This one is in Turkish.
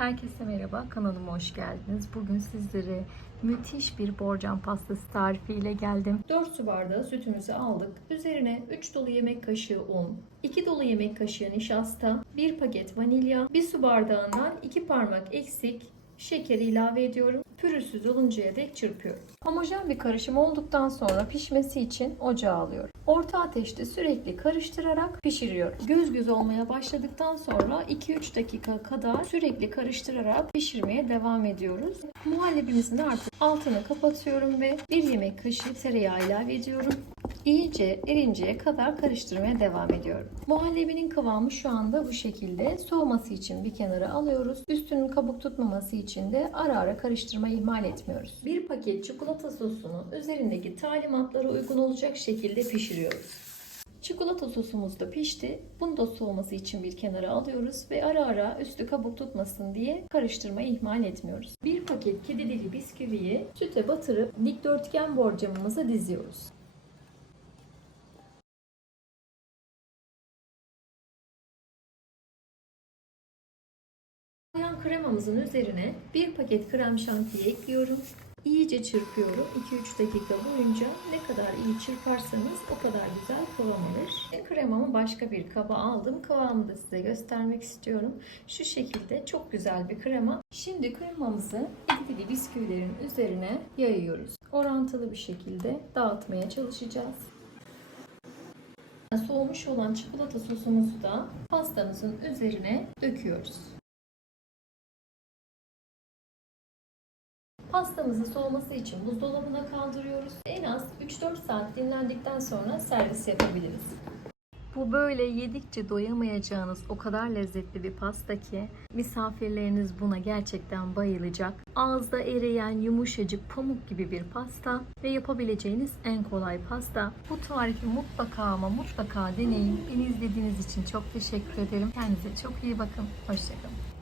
Herkese merhaba, kanalıma hoş geldiniz. Bugün sizlere müthiş bir borcam pastası tarifiyle geldim. 4 su bardağı sütümüzü aldık. Üzerine 3 dolu yemek kaşığı un, 2 dolu yemek kaşığı nişasta, 1 paket vanilya, 1 su bardağından 2 parmak eksik şekeri ilave ediyorum. Pürüzsüz oluncaya dek çırpıyorum. Homojen bir karışım olduktan sonra pişmesi için ocağa alıyorum. Orta ateşte sürekli karıştırarak pişiriyorum. Göz göz olmaya başladıktan sonra 2-3 dakika kadar sürekli karıştırarak pişirmeye devam ediyoruz. Muhallebimizin artık altını kapatıyorum ve 1 yemek kaşığı tereyağı ilave ediyorum. İyice erinceye kadar karıştırmaya devam ediyorum. Muhallebinin kıvamı şu anda bu şekilde. Soğuması için bir kenara alıyoruz. Üstünün kabuk tutmaması için de ara ara karıştırmayı ihmal etmiyoruz. Bir paket çikolata sosunu üzerindeki talimatlara uygun olacak şekilde pişiriyoruz. Çikolata sosumuz da pişti. Bunu da soğuması için bir kenara alıyoruz ve ara ara üstü kabuk tutmasın diye karıştırmayı ihmal etmiyoruz. Bir paket kedi dili bisküviyi süte batırıp dikdörtgen borcamımıza diziyoruz. Kremamızın üzerine bir paket krem şantiyi ekliyorum. İyice çırpıyorum. 2-3 dakika boyunca ne kadar iyi çırparsanız o kadar güzel kıvam alır. Kremamı başka bir kaba aldım. Kıvamını da size göstermek istiyorum. Şu şekilde çok güzel bir krema. Şimdi kremamızı dili bisküvilerin üzerine yayıyoruz. Orantılı bir şekilde dağıtmaya çalışacağız. Soğumuş olan çikolata sosumuzu da pastamızın üzerine döküyoruz. Pastamızın soğuması için buzdolabına kaldırıyoruz. En az 3-4 saat dinlendikten sonra servis yapabiliriz. Bu böyle yedikçe doyamayacağınız o kadar lezzetli bir pasta ki misafirleriniz buna gerçekten bayılacak. Ağızda eriyen yumuşacık pamuk gibi bir pasta ve yapabileceğiniz en kolay pasta. Bu tarifi mutlaka ama mutlaka deneyin. Beni izlediğiniz için çok teşekkür ederim. Kendinize çok iyi bakın. Hoşçakalın.